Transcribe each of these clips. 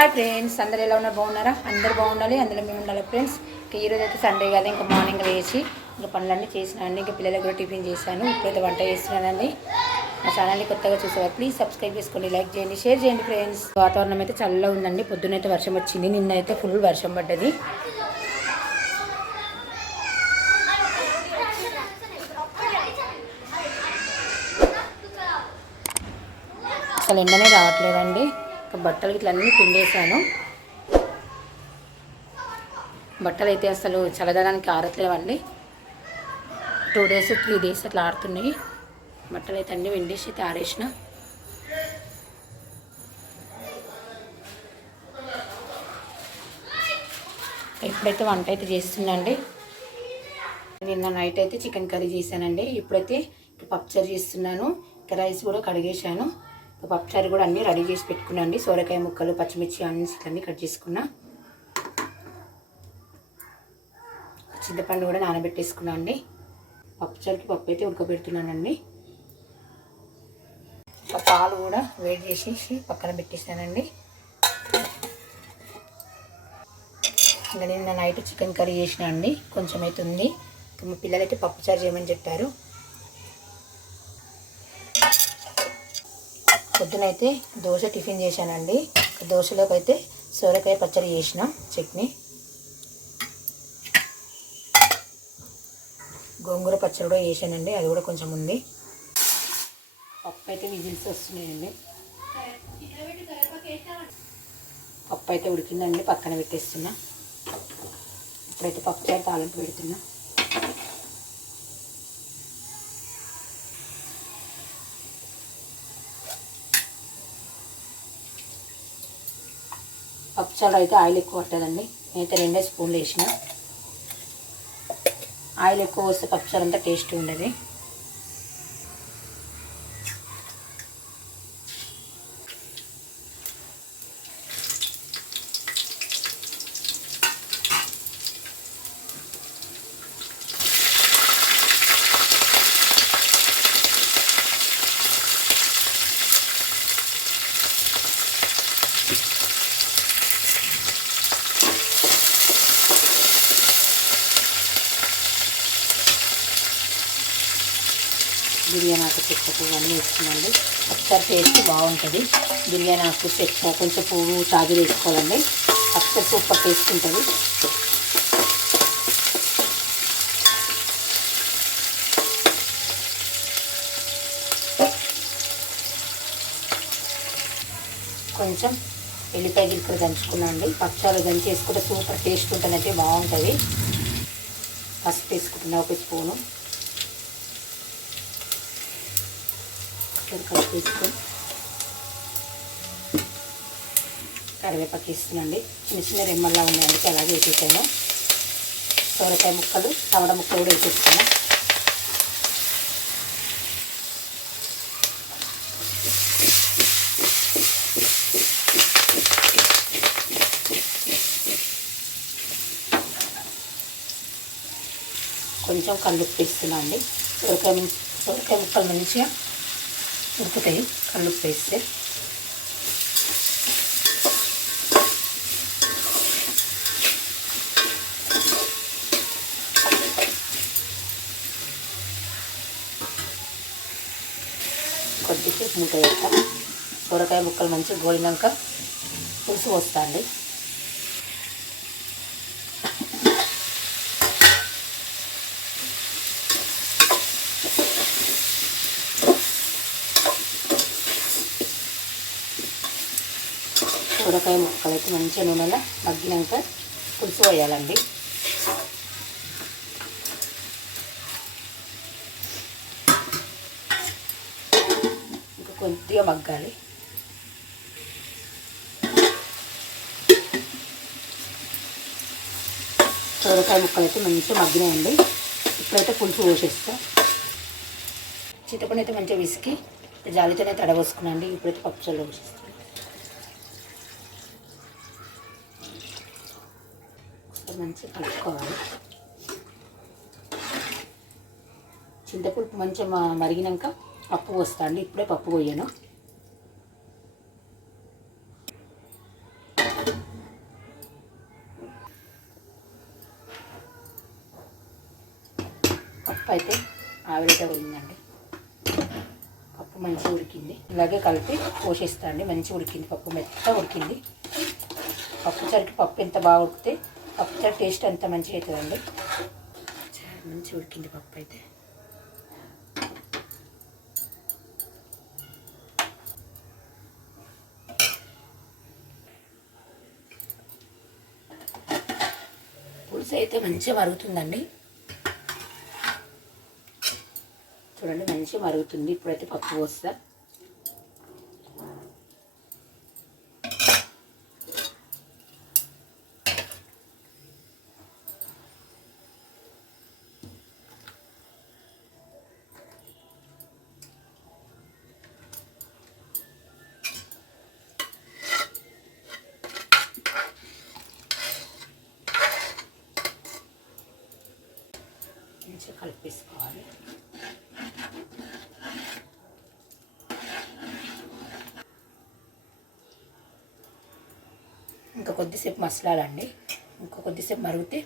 Hi friends అందరు ఎలా ఉన్నారు? బాగున్నారా? అందరు బాగుండాలి అందులో మేము ఉండాలి ఫ్రెండ్స్. ఇంకా ఈరోజు అయితే సండే కదా ఇంకా మార్నింగ్ లేచి ఇంకా పనులన్నీ చేసినానండి ఇంకా పిల్లలకు కూడా టిఫిన్ చేశాను. ఇప్పుడైతే వంట చేస్తున్నానండి. నా ఛానల్ని కొత్తగా చూసేవారు ప్లీజ్ సబ్స్క్రైబ్ చేసుకోండి లైక్ చేయండి షేర్ చేయండి ఫ్రెండ్స్. వాతావరణం అయితే చల్లగా ఉందండి. పొద్దునైతే వర్షం వచ్చింది నిన్న అయితే ఫుల్ వర్షం పడ్డది. అసలు ఎండనే రావట్లేదండి. బట్టలు ఇట్లా అన్నీ పిండేశాను. బట్టలు అయితే అసలు చల్లదనానికి ఆరట్లేవండి. టూ డేస్ త్రీ డేస్ అట్లా ఆడుతున్నాయి బట్టలు అయితే అన్నీ విండేసి అయితే ఆరేసిన. ఇప్పుడైతే వంట అయితే చేస్తుందండి. నిన్న నైట్ అయితే చికెన్ కర్రీ చేశానండి. ఇప్పుడైతే పప్చర్ చేస్తున్నాను. రైస్ కూడా కడిగేశాను. పప్పుచారు కూడా అన్నీ రెడీ చేసి పెట్టుకున్నాండి. సోరకాయ ముక్కలు పచ్చిమిర్చి అన్ని అన్నీ కట్ చేసుకున్నా. చింతపండు కూడా నానబెట్టేసుకున్నా అండి పప్పుచారుకి పప్పు అయితే ఉడకబెడుతున్నానండి. పాలు కూడా వేడి చేసేసి పక్కన పెట్టేసానండి. ఇంకా నిన్న నైట్ చికెన్ కర్రీ చేసిన అండి. కొంచెం అయితే ఉంది మా పిల్లలైతే పప్పుచారు చేయమని చెప్పారు. పొద్దునైతే దోశ టిఫిన్ చేశానండి. దోశలోకి అయితే సోరకాయ పచ్చడి చేసిన చట్నీ. గోంగూర పచ్చడి కూడా చేశానండి అది కూడా కొంచెం ఉంది. పప్పు అయితే విజిల్స్ వస్తున్నాయండి. పప్పు అయితే ఉడికిందండి పక్కన పెట్టేస్తున్నా. ఇప్పుడైతే పప్పు పప్పుచారు తాలింపు పెడుతున్నా. పప్పుచారు అయితే ఆయిల్ ఎక్కువ పట్టదండి. నేనైతే రెండే స్పూన్లు వేసిన. ఆయిల్ ఎక్కువ వస్తే పచ్చడి అంతా టేస్ట్ ఉండదు. బిర్యానీ ఆకు చెక్క పువ్వు అన్నీ వేసుకున్నాండి ఒకసారి టేస్ట్ బాగుంటుంది. బిర్యానీ ఆకు చెక్క కొంచెం పువ్వు చాజు వేసుకోవాలండి. ఒకసారి సూపర్ టేస్ట్ ఉంటుంది. కొంచెం ఎల్లిపాయ జీలకర్ర దంచుకున్నాండి పచ్చాలు దంచి వేసుకుంటే సూపర్ టేస్ట్ ఉంటుందంటే బాగుంటుంది. పసుపు వేసుకుంటున్నా ఒక స్పూను. ఒకసారి కలిపి వేసుకొని కరివేపాకు ఇస్తున్నాండి చిన్న చిన్న రెమ్మల్లా ఉన్నాయండి అలాగే వేసేసాను. సోరకాయ ముక్కలు తవడ ముక్కలు కూడా వేసేస్తాను కొంచెం కళ్ళు ఇస్తున్నాను అండి సొరకాయ సొరకాయ ముక్కలు మంచిగా ఉడుకుతాయి కళ్ళు వేస్తే కొద్దిసేపు మూత వేస్తాం. సొరకాయ ముక్కలు మంచిగా గోలినాక పులుసు వస్తా అండి సొరకాయ ముక్కలు అయితే మంచిగా నూనెలో మగ్గినాక పులుసు వేయాలండి ఇంకా కొద్దిగా మగ్గాలి. సొరకాయ ముక్కలు అయితే మంచిగా మగ్గినాయండి. ఇప్పుడైతే పులుసు పోసేస్తా. చింతపండు అయితే మంచిగా విసికి జాలితోనే తడబోసుకున్నాండి. ఇప్పుడైతే పప్పు చల్ల పోసేస్తాను మంచిగా కలుపుకోవాలి. చింతపులుపు మంచిగా మరిగినాక పప్పు పోస్తా అండి ఇప్పుడే పప్పు పోయాను. పప్పు అయితే ఆవిడ పోయిందండి పప్పు మంచిగా ఉడికింది. ఇలాగే కలిపి పోషిస్తా అండి మంచిగా ఉడికింది. పప్పు మెత్త ఉడికింది. పప్పు సరికి పప్పు ఎంత బాగా ఉడితే పప్పుతో టేస్ట్ అంత మంచిగా అవుతుందండి. చాలా మంచిగా ఉడికింది పప్పు అయితే. పులుసు అయితే మంచిగా మరుగుతుందండి. చూడండి మంచిగా మరుగుతుంది. ఇప్పుడైతే పప్పు పోస్తా మంచిగా కలిపేసుకోవాలి ఇంకా కొద్దిసేపు మసలాలండి. ఇంకా కొద్దిసేపు మరిగితే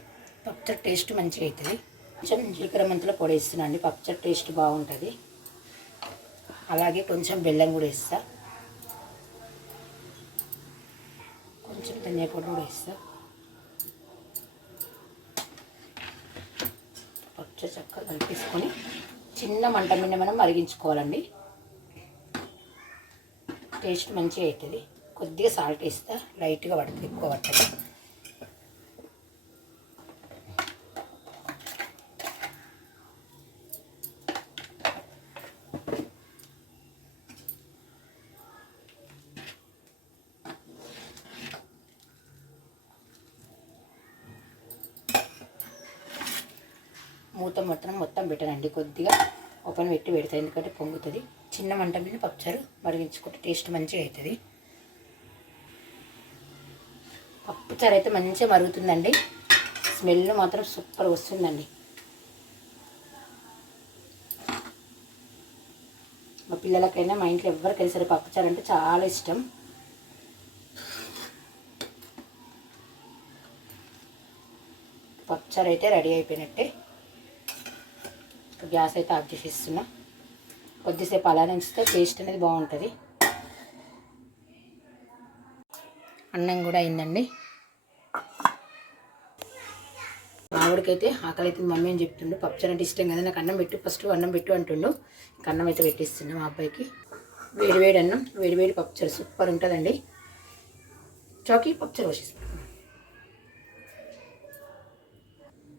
పప్పుచారు టేస్ట్ మంచిగా అవుతుంది కొంచెం జీలకర్ర మెంతుల పొడి వేస్తున్నాను అండి పప్పుచారు టేస్ట్ బాగుంటుంది. అలాగే కొంచెం బెల్లం కూడా వేస్తా. కొంచెం ధనియా పొడి కూడా వేస్తా. చక్కగా కలిపేసుకొని చిన్న మంట మీద మనం మరిగించుకోవాలండి. టేస్ట్ మంచిగా అవుతుంది కొద్దిగా సాల్ట్ వేస్తా లైట్గా పడుతుంది ఎక్కువ పట్టదు. మూత మొత్తం మొత్తం పెట్టనండి. కొద్దిగా ఓపెన్ పెట్టి పెడతాయి ఎందుకంటే పొంగుతుంది. చిన్న మంట మీద పప్పుచారు మరిగించుకుంటే టేస్ట్ మంచిగా అవుతుంది పప్పుచారు అయితే మంచిగా మరుగుతుందండి. స్మెల్ మాత్రం సూపర్ వస్తుందండి. మా పిల్లలకైనా మా ఇంట్లో ఎవరికైనా సరే పప్పుచారు అంటే చాలా ఇష్టం. పప్పుచారు అయితే రెడీ అయిపోయినట్టే. గ్యాస్ అయితే ఆఫ్ చేసేస్తున్నా. కొద్దిసేపు అలానే ఉంచితే టేస్ట్ అనేది బాగుంటుంది. అన్నం కూడా అయిందండి. మామిడికైతే ఆకలి అయితే మమ్మీ అని చెప్తుండు. పప్పుచారు అంటే ఇష్టం కదా నాకు అన్నం పెట్టు ఫస్ట్ అన్నం పెట్టు అంటుండు. అన్నం అయితే పెట్టిస్తున్నాం మా అబ్బాయికి. వేడి వేడి అన్నం వేడి వేడి పప్పుచారు సూపర్ ఉంటుందండి. చౌకీ పప్పుచారు వచ్చేసి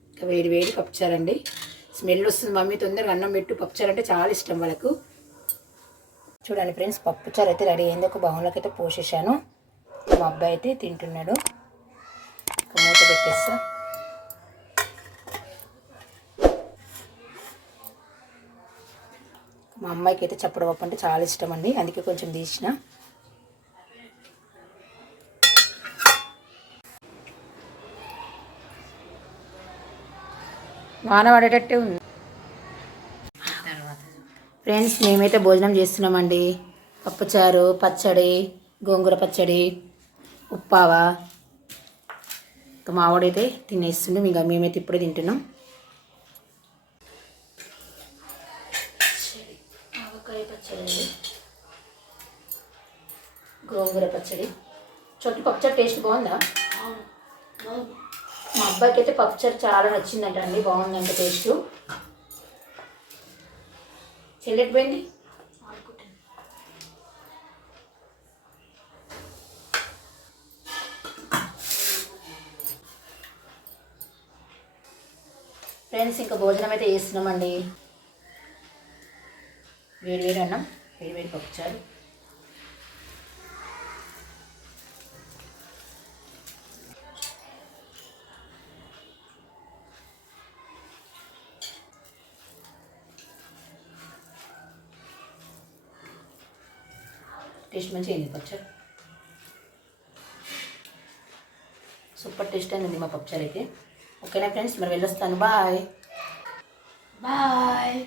ఇంకా వేడి వేడి పప్పుచారు అండి స్మెల్ వస్తుంది మమ్మీ తొందరగా అన్నం పెట్టు. పప్పుచారు అంటే చాలా ఇష్టం వాళ్ళకు. చూడండి ఫ్రెండ్స్ పప్పుచారు అయితే రెడీ అయింది. ఒక బౌన్లోకి అయితే పోసేసాను. మా అబ్బాయి అయితే తింటున్నాడు. మూత పెట్టేస్తా. మా అమ్మాయికి అయితే చప్పడి పప్పు అంటే చాలా ఇష్టం అండి. అందుకే కొంచెం తీసిన. వాన పడేటట్టే ఉంది. ఫ్రెండ్స్ మేమైతే భోజనం చేస్తున్నామండి. పప్పుచారు పచ్చడి గోంగూర పచ్చడి ఉప్పావ. ఇంకా మావాడైతే తినేస్తుండే ఇంకా మేమైతే ఇప్పుడే తింటున్నాం. ఆవకాయ పచ్చడి గోంగూర పచ్చడి. చోటి పప్పుచారు టేస్ట్ బాగుందా. మా అబ్బాయికి అయితే పప్పుచారు చాలా నచ్చిందంట అండి బాగుందంట టేస్ట్. చెల్లెట్పోయింది ఫ్రెండ్స్ ఇంకా భోజనం అయితే చేస్తున్నామండి. వేడి వేడి అన్నం వేడి వేడి పప్పుచారు టేస్ట్ మంచిగా అయింది పప్చర్ సూపర్ టేస్ట్ అయింది మా పప్చర్ అయితే. ఓకేనా ఫ్రెండ్స్ మరి వెళ్ళొస్తాను. బాయ్. బాయ్.